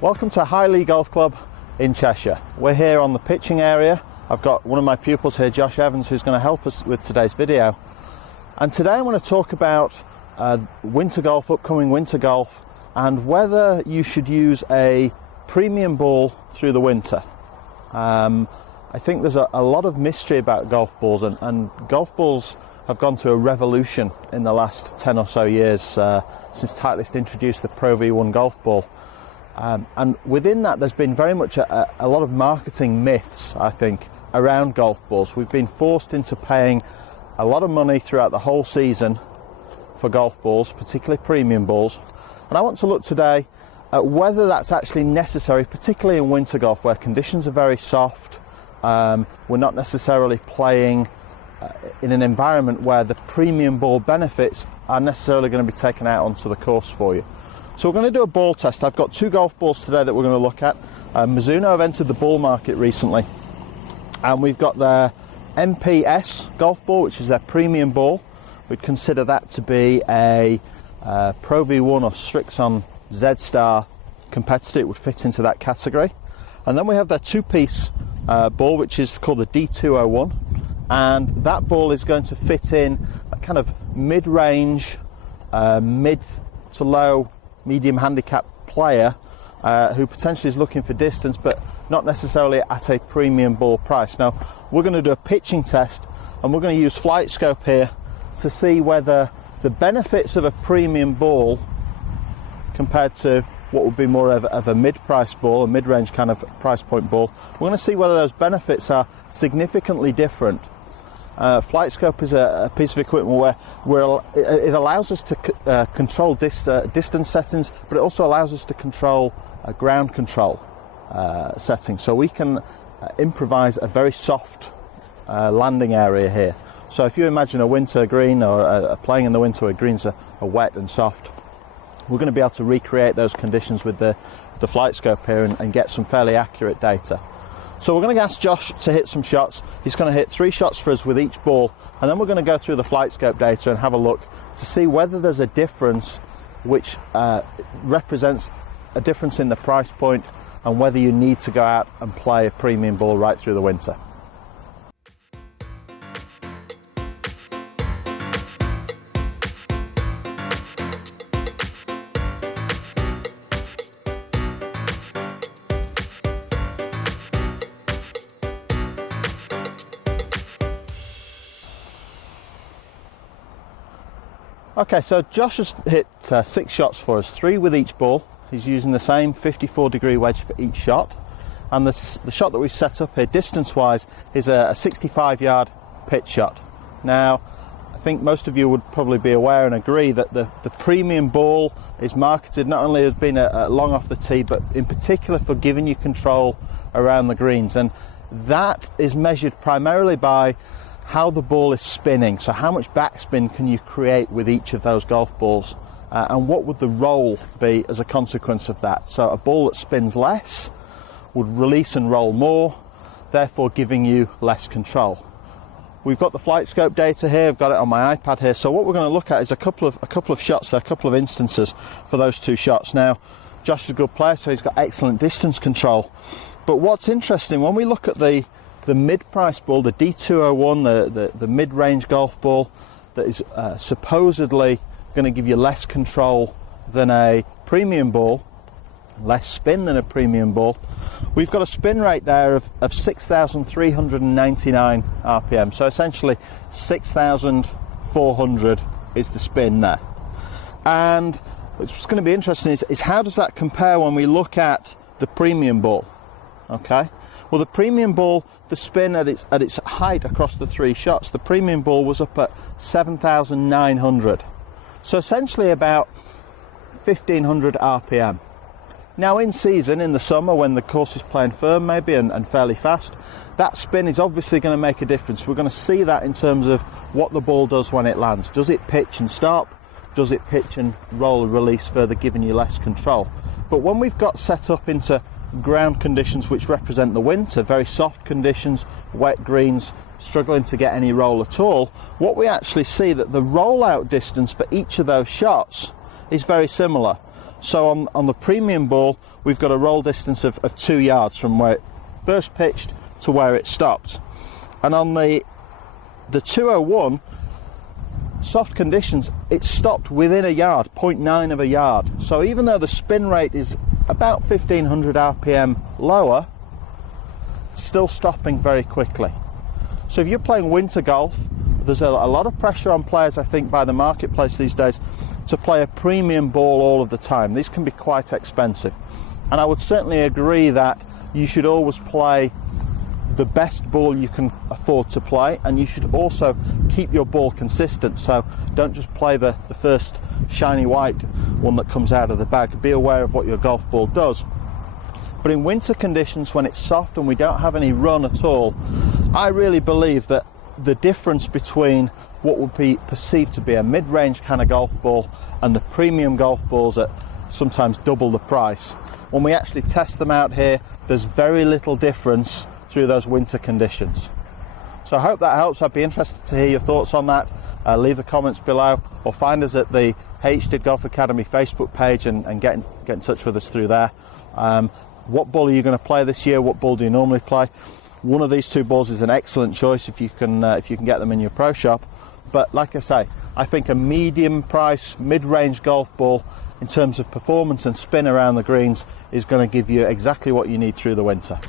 Welcome to HDiD Golf Club in Cheshire. We're here on the pitching area. I've got one of my pupils here, Josh Evans, who's going to help us with today's video. And today I want to talk about winter golf, upcoming winter golf, and whether you should use a premium ball through the winter. I think there's a lot of mystery about golf balls, and golf balls have gone through a revolution in the last 10 or so years since Titleist introduced the Pro V1 golf ball. And within that, there's been very much a lot of marketing myths, I think, around golf balls. We've been forced into paying a lot of money throughout the whole season for golf balls, particularly premium balls. And I want to look today at whether that's actually necessary, particularly in winter golf, where conditions are very soft. We're not necessarily playing in an environment where the premium ball benefits are necessarily going to be taken out onto the course for you. So we're going to do a ball test. I've got two golf balls today that we're going to look at. Mizuno have entered the ball market recently, and we've got their MPS golf ball, which is their premium ball. We'd consider that to be a Pro V1 or Strixon Z-Star competitor. It would fit into that category. And then we have their two-piece ball, which is called the D201, and that ball is going to fit in a kind of mid-range, mid to low medium handicap player who potentially is looking for distance, but not necessarily at a premium ball price. Now, we're going to do a pitching test, and we're going to use Flight Scope here to see whether the benefits of a premium ball compared to what would be more of a mid-price ball, a mid-range kind of price point ball, we're going to see whether those benefits are significantly different. Flight Scope is a piece of equipment where it allows us to control distance settings, but it also allows us to control ground control settings. So we can improvise a very soft landing area here. So if you imagine a winter green, or playing in the winter where greens are wet and soft, we're going to be able to recreate those conditions with the Flight Scope here and get some fairly accurate data. So we're going to ask Josh to hit some shots. He's going to hit 3 shots for us with each ball, and then we're going to go through the Flight Scope data and have a look to see whether there's a difference which represents a difference in the price point, and whether you need to go out and play a premium ball right through the winter. Okay, so Josh has hit 6 shots for us, 3 with each ball. He's using the same 54-degree wedge for each shot. And the shot that we've set up here, distance-wise, is a 65-yard pitch shot. Now, I think most of you would probably be aware and agree that the premium ball is marketed not only as being a long off the tee, but in particular for giving you control around the greens. And that is measured primarily by how the ball is spinning. So how much backspin can you create with each of those golf balls, and what would the roll be as a consequence of that? So a ball that spins less would release and roll more, therefore giving you less control. We've got the Flight Scope data here. I've got it on my iPad here. So what we're going to look at is a couple of shots there, a couple of instances for those 2 shots. Now, Josh is a good player, so he's got excellent distance control. But what's interesting, when we look at the mid-price ball, the D201, the mid-range golf ball that is supposedly going to give you less control than a premium ball, less spin than a premium ball, we've got a spin rate there of 6,399 RPM. So essentially 6,400 is the spin there. And what's going to be interesting is how does that compare when we look at the premium ball? Okay. Well, the premium ball, the spin at its height across the 3 shots, the premium ball was up at 7,900. So essentially about 1,500 RPM. Now in season, in the summer, when the course is playing firm maybe and fairly fast, that spin is obviously going to make a difference. We're going to see that in terms of what the ball does when it lands. Does it pitch and stop? Does it pitch and roll and release further, giving you less control? But when we've got set up into ground conditions which represent the winter, very soft conditions, wet greens, struggling to get any roll at all, what we actually see that the rollout distance for each of those shots is very similar. So on the premium ball, we've got a roll distance of 2 yards from where it first pitched to where it stopped. And on the 201, soft conditions, it stopped within a yard, 0.9 of a yard. So even though the spin rate is about 1500 RPM lower, it's still stopping very quickly. So if you're playing winter golf, there's a lot of pressure on players, I think, by the marketplace these days to play a premium ball all of the time. These can be quite expensive. And I would certainly agree that you should always play the best ball you can afford to play, and you should also keep your ball consistent. So don't just play the first shiny white one that comes out of the bag. Be aware of what your golf ball does. But in winter conditions, when it's soft and we don't have any run at all, I really believe that the difference between what would be perceived to be a mid-range kind of golf ball and the premium golf balls at sometimes double the price, when we actually test them out here, there's very little difference through those winter conditions. So I hope that helps. I'd be interested to hear your thoughts on that. Leave the comments below, or find us at the HDiD Golf Academy Facebook page and get in touch with us through there. What ball are you going to play this year? What ball do you normally play? One of these two balls is an excellent choice if you can get them in your pro shop. But like I say, I think a medium price, mid-range golf ball in terms of performance and spin around the greens is going to give you exactly what you need through the winter.